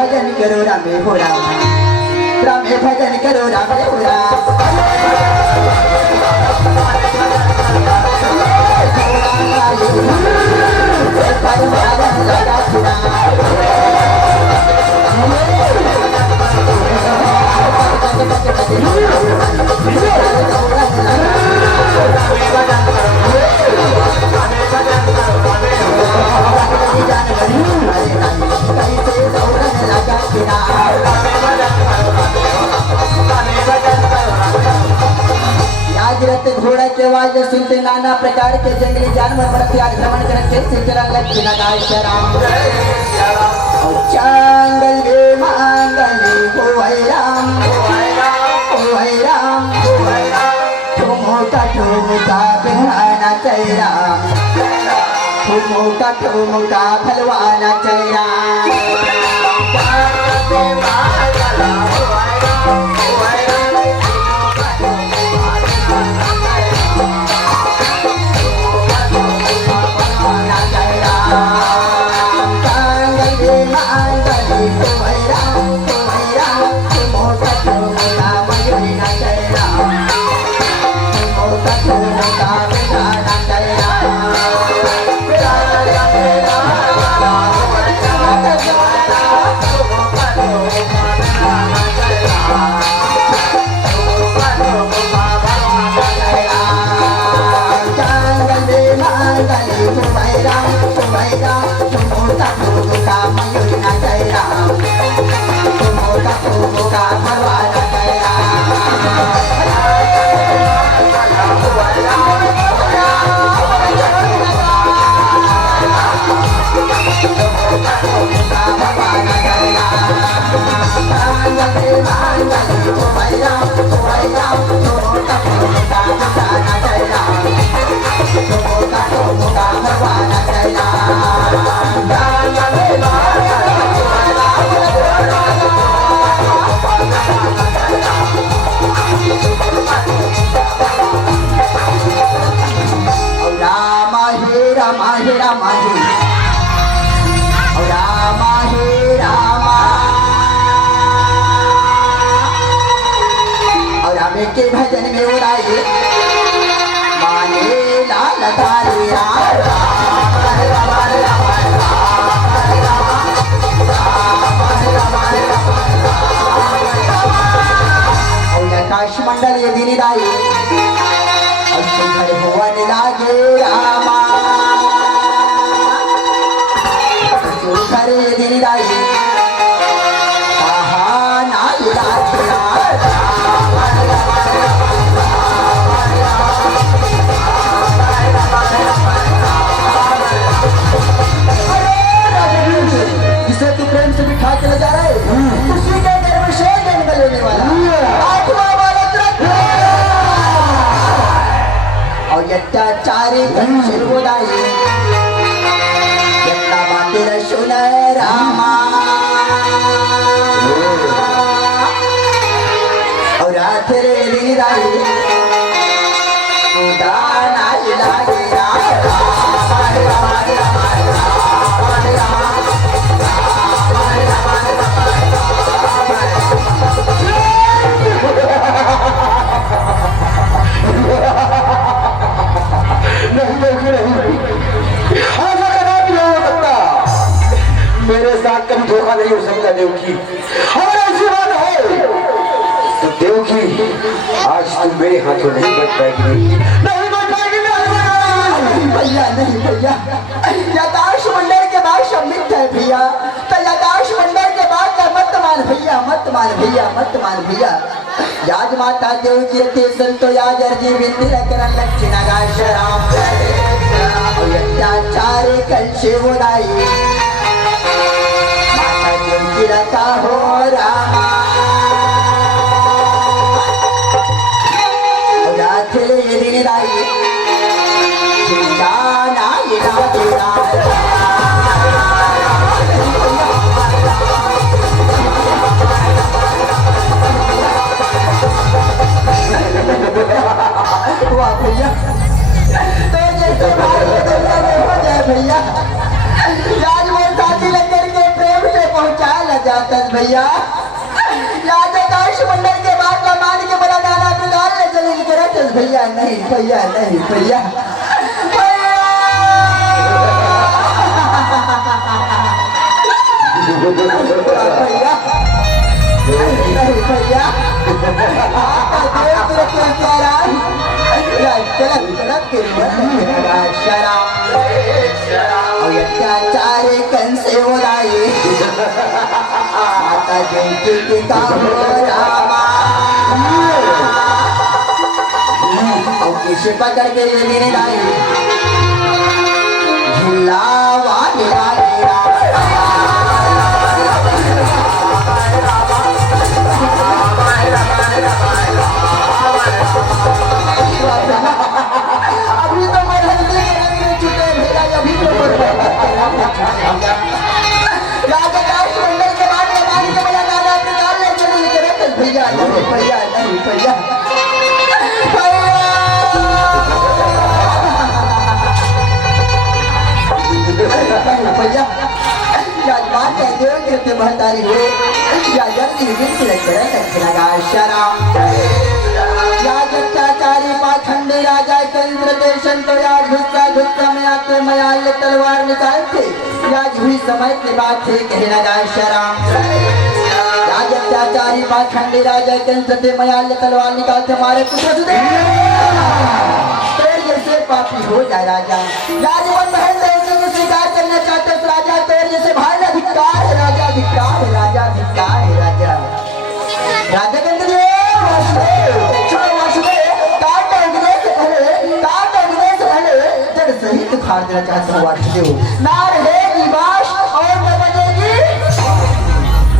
भजन करो रामे हो राम, रामे भजन करो रामे हो राम। घोड़ा के आवाज सुनते नाना प्रकार के जंगली जानवर पर आक्रमण करके सिकरा लक्ष्य लगाए शराम चांगल गे मांगली हो राम ठुमका बिहाना चैरा ठुमका फलवाना चैरा के भजन में उड़ाए माने लाल धारिया आकाश मंडल ये दिन राई और सुंदर भुवन लागे रामा सुंदर ये दिन राई कहा नाल लागे जिसे तू प्रेम से बिठा के ले जा रहा है उसी के घर में शेर जन्म लेने वाला आत्मा वाला और अत्याचारी शिरोदाई यत्ता बातें सुन रामा और आखिर लीराई उदाना लागे मेरे साथ कभी धोखा नहीं हो सकता देवकी। अगर ऐसी बात है तो देवकी आज तुम मेरे हाथों नहीं बच पाएगी, नहीं बच पाएगी। भैया नहीं भैया, यदाश मंडल के बाद सब मिथ है भैया, तो यदाश मंडल के बाद मत मान भैया, मत मान भैया, मत मान भैया। याद माता देव कीर्ति संतो याद अर्जी बिंदी रकरन लक्ष्य नगाशराम अत्याचारी कल शिवराई माता देव की रता हो रामा राखले दिन राई जाना इला तेरा वाह भैया, तो जैसे भाई भैया आज वो साथी लंगर के प्रेम से पहुंचा जाता भैया राजकाश मंडल के बाद का मान के बड़ा गाना बिगाड़ ले चले करत भैया नहीं भैया नहीं भैया भैया नहीं भैया अत्याचार कंसे उड़ाए माता देवकी के काम किसे पकड़ के लेने लाए झुलावा अभी तो मैं हल्के छुटे भैया अभी तो राजकाश मंडल के बाद मान के बड़ा गाना निकाल ले चले करत भैया नहीं भैया नहीं भैया भैया या बात है देव के महतारी हो या जल्दी बिल्कुल करत लगा शराब या अत्याचारी पाखंडी राजा चंद्र देशन तो याद गुस्सा में आते मयाल तलवार निकालते याद हुई समय की बात है कहना गाय शराब राज अत्याचारी पाखंडी राजा चंद्र से मयाल तलवार निकालते मारे पुत्र जैसे पापी हो जाए राजा राजवन बहन देवकी की स्वीकार करना चाहते राजा तेरे जैसे भाई ना धिक्कार है राजा धिक्कार है राजा धिक्कार है राजा राजा कहते सहित खार देना चाहता हूँ वासुदेव नार है निवास और न बनेगी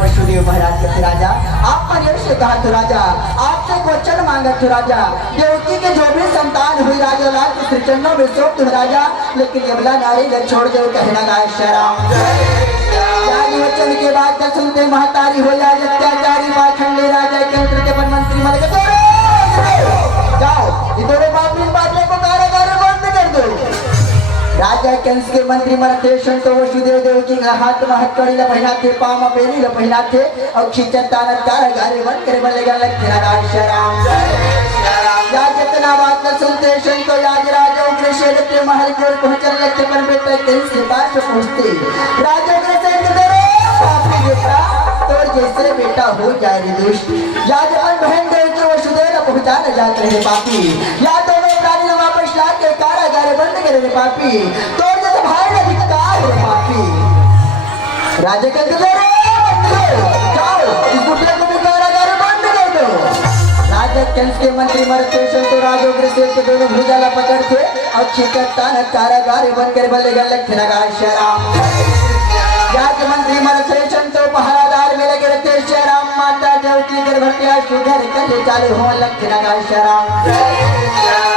वासुदेव महाराज कहते राजा आप पर से कहा तो राजा आपसे क्वेश्चन मांगा तो राजा देवकी के जो भी संतान हुई राजा लाल के श्री चरणों में सौंप तुम राजा लेकिन यमला नारी ने छोड़ दे कहना गाय शराब वचन के बाद सुनते महतारी हो जाए अत्याचारी पाखंडी राजा केंद्र के वन मंत्री मर जाओ इधर बातले को कारागार बंद कर दो राजा कंस के मंत्री मरते तो वसुदेव देवकी हाथ में हथकड़ी लपहना थे पाँव में बेली लपहना थे और खींचता कारागार बंद कर बलेगा लखना शराम या जितना बात न सुनते तो याद राजा उग्रसेन के महल की ओर पहुंचने लगते पर बेटा कंस के पास पहुंचते राजा उग्रसेन तो जैसे बेटा हो जाए निर्दोष याद बहन देवकी वसुदेव पहुंचा न जाते रहे पापी या दोनों प्राणी वापस ला के कारागार बंद करे पापी तो जैसे भाई ने धिक्कार है पापी राजा कहते जाओ इस बुढ़े को भी कारागार बंद कर दो राजा कंस के मंत्री मरते तो राजा उग्रसेन के दोनों भुजाला पकड़ते और खींचता न कारागार बंद कर बलेगा लखना शराम राज मंत्री मरते तो पहरादार में लगे रहते शराम माता देवकी गर्भवती शुगर कर चालू हो लखना शराम